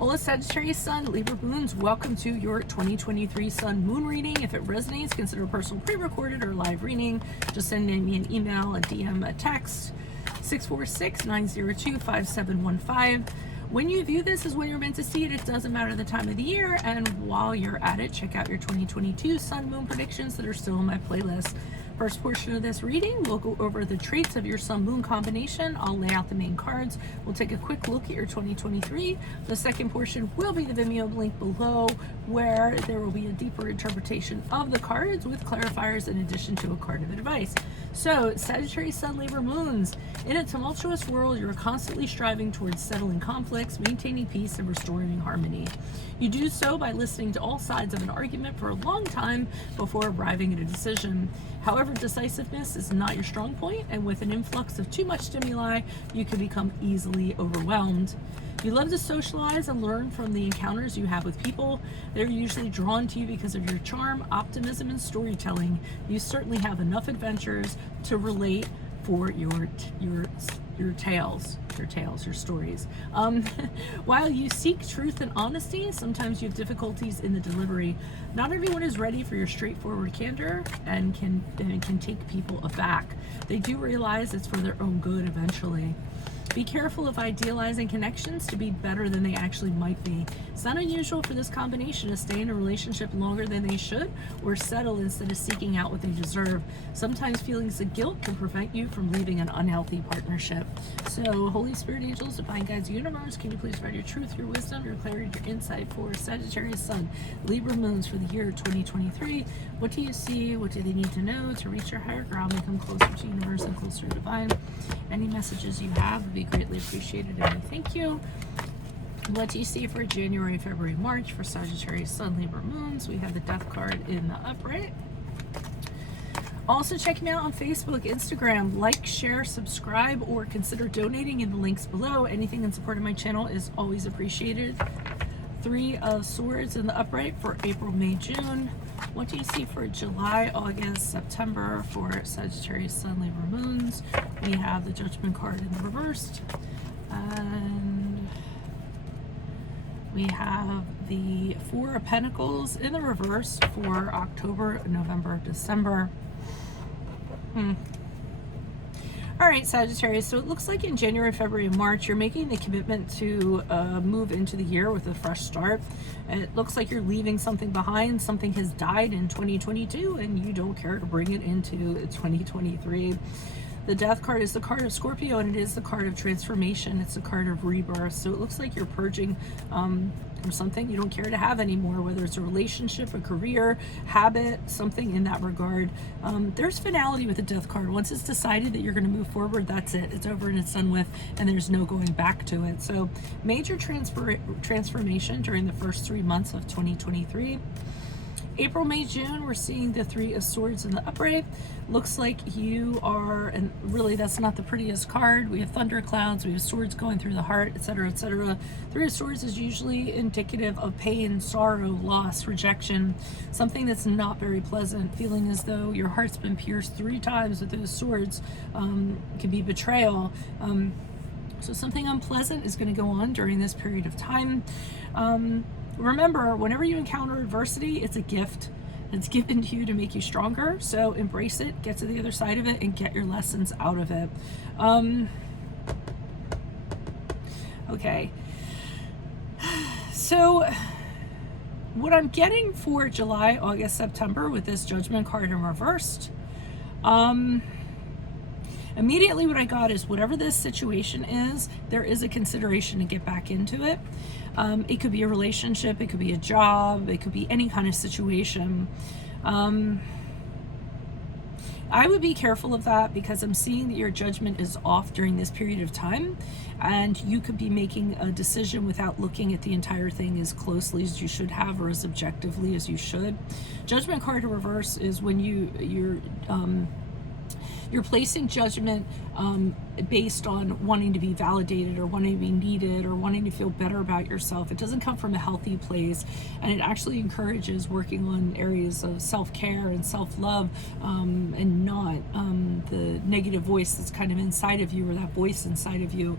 Hola Sagittarius Sun, Libra Moons, welcome to your 2023 Sun Moon reading. If it resonates, consider a personal pre-recorded or live reading. Just send me an email, a DM, a text, 646-902-5715. When you view this is when you're meant to see it. It doesn't matter the time of the year. And while you're at it, check out your 2022 Sun Moon predictions that are still in my playlist. First portion of this reading, we'll go over the traits of your Sun Moon combination. I'll lay out the main cards. We'll take a quick look at your 2023. The second portion will be the Vimeo link below, where there will be a deeper interpretation of the cards with clarifiers in addition to a card of advice. So, Sagittarius Sun, Libra Moons. In a tumultuous world, you're constantly striving towards settling conflicts, maintaining peace, and restoring harmony. You do so by listening to all sides of an argument for a long time before arriving at a decision. However, decisiveness is not your strong point, and with an influx of too much stimuli, you can become easily overwhelmed. You love to socialize and learn from the encounters you have with people. They're usually drawn to you because of your charm, optimism, and storytelling. You certainly have enough adventures to relate for your stories. While you seek truth and honesty, sometimes you have difficulties in the delivery. Not everyone is ready for your straightforward candor and can take people aback. They do realize it's for their own good eventually. Be careful of idealizing connections to be better than they actually might be. It's not unusual for this combination to stay in a relationship longer than they should or settle instead of seeking out what they deserve. Sometimes feelings of guilt can prevent you from leaving an unhealthy partnership. So, Holy Spirit, angels, divine guides, universe, can you please provide your truth, your wisdom, your clarity, your insight for Sagittarius Sun, Libra Moons for the year 2023? What do you see? What do they need to know to reach your higher ground, become closer to universe and closer to divine? Any messages you have would be greatly appreciated, and we thank you. What do you see for January, February, March for Sagittarius Sun, Libra Moons? We have the Death card in the upright. Also check me out on Facebook, Instagram. Like, share, subscribe, or consider donating in the links below. Anything in support of my channel is always appreciated. Three of Swords in the upright for April, May, June. What do you see for July, August, September for Sagittarius Sun, Libra Moons? We have the Judgment card in the reversed. And we have the Four of Pentacles in the reverse for October, November, December. All right, Sagittarius, so it looks like in January, February, and March, you're making the commitment to move into the year with a fresh start. It looks like you're leaving something behind. Something has died in 2022, and you don't care to bring it into 2023. The Death card is the card of Scorpio, and it is the card of transformation. It's the card of rebirth. So it looks like you're purging from something you don't care to have anymore, whether it's a relationship, a career, habit, something in that regard. There's finality with the Death card. Once it's decided that you're going to move forward, that's it. It's over and it's done with, and there's no going back to it. So major transformation during the first 3 months of 2023. April, May, June, we're seeing the Three of Swords in the upright. Looks like you are, and really that's not the prettiest card. We have thunderclouds, we have swords going through the heart, etc., etc. Three of Swords is usually indicative of pain, sorrow, loss, rejection, something that's not very pleasant, feeling as though your heart's been pierced 3 times with those swords. Can be betrayal. So something unpleasant is going to go on during this period of time. Remember, whenever you encounter adversity, it's a gift. It's given to you to make you stronger. So embrace it, get to the other side of it, and get your lessons out of it. Okay. So what I'm getting for July, August, September with this Judgment card in reversed, immediately what I got is whatever this situation is, there is a consideration to get back into it. It could be a relationship, it could be a job, it could be any kind of situation. I would be careful of that because I'm seeing that your judgment is off during this period of time, and you could be making a decision without looking at the entire thing as closely as you should have or as objectively as you should. Judgment card in reverse is when you're placing judgment based on wanting to be validated or wanting to be needed or wanting to feel better about yourself. It doesn't come from a healthy place, and it actually encourages working on areas of self-care and self-love, and not the negative voice that's kind of inside of you, or that voice inside of you.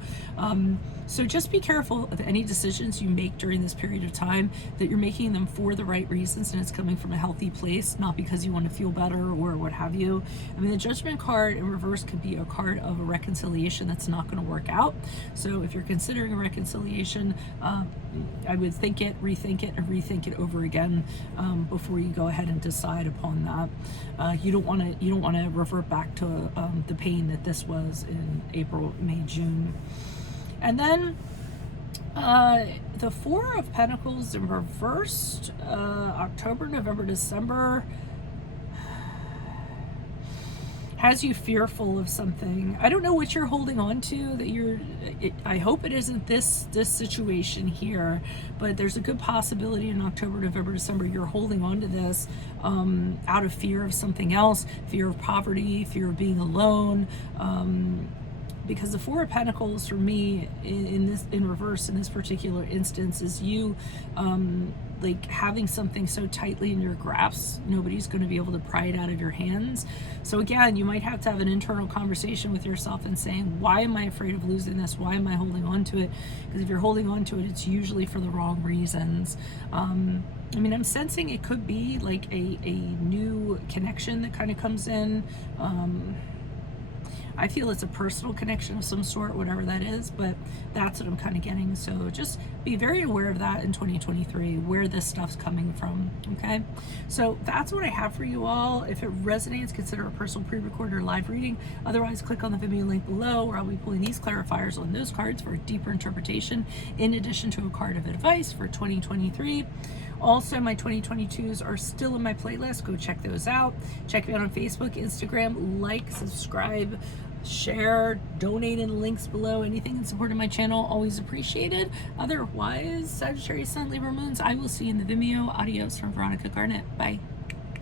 So just be careful of any decisions you make during this period of time, that you're making them for the right reasons and it's coming from a healthy place, not because you want to feel better or what have you. I mean, the Judgment card in reverse could be a card of a reconciliation that's not going to work out. So if you're considering a reconciliation, I would think it, rethink it, and rethink it over again before you go ahead and decide upon that. You don't want to revert back to the pain that this was in April, May, June. And then the Four of Pentacles in reversed, October, November, December, has you fearful of something. I don't know what you're holding on to, that I hope it isn't this situation here, but there's a good possibility in October, November, December you're holding on to this out of fear of something else, fear of poverty, fear of being alone, because the Four of Pentacles for me in reverse in this particular instance is you like having something so tightly in your grasp, nobody's going to be able to pry it out of your hands. So again, you might have to have an internal conversation with yourself and saying, why am I afraid of losing this? Why am I holding on to it? Because if you're holding on to it, it's usually for the wrong reasons. I mean, I'm sensing it could be like a new connection that kind of comes in. I feel it's a personal connection of some sort, whatever that is, but that's what I'm kind of getting. So just be very aware of that in 2023, where this stuff's coming from, okay? So that's what I have for you all. If it resonates, consider a personal pre-recorded or live reading. Otherwise, click on the Vimeo link below, where I'll be pulling these clarifiers on those cards for a deeper interpretation, in addition to a card of advice for 2023. Also, my 2022s are still in my playlist. Go check those out. Check me out on Facebook, Instagram, like, subscribe, share, donate in the links below. Anything in support of my channel, always appreciated. Otherwise, Sagittarius, Sun, Libra, Moons, I will see you in the Vimeo. Adios from Veronica Garnet. Bye.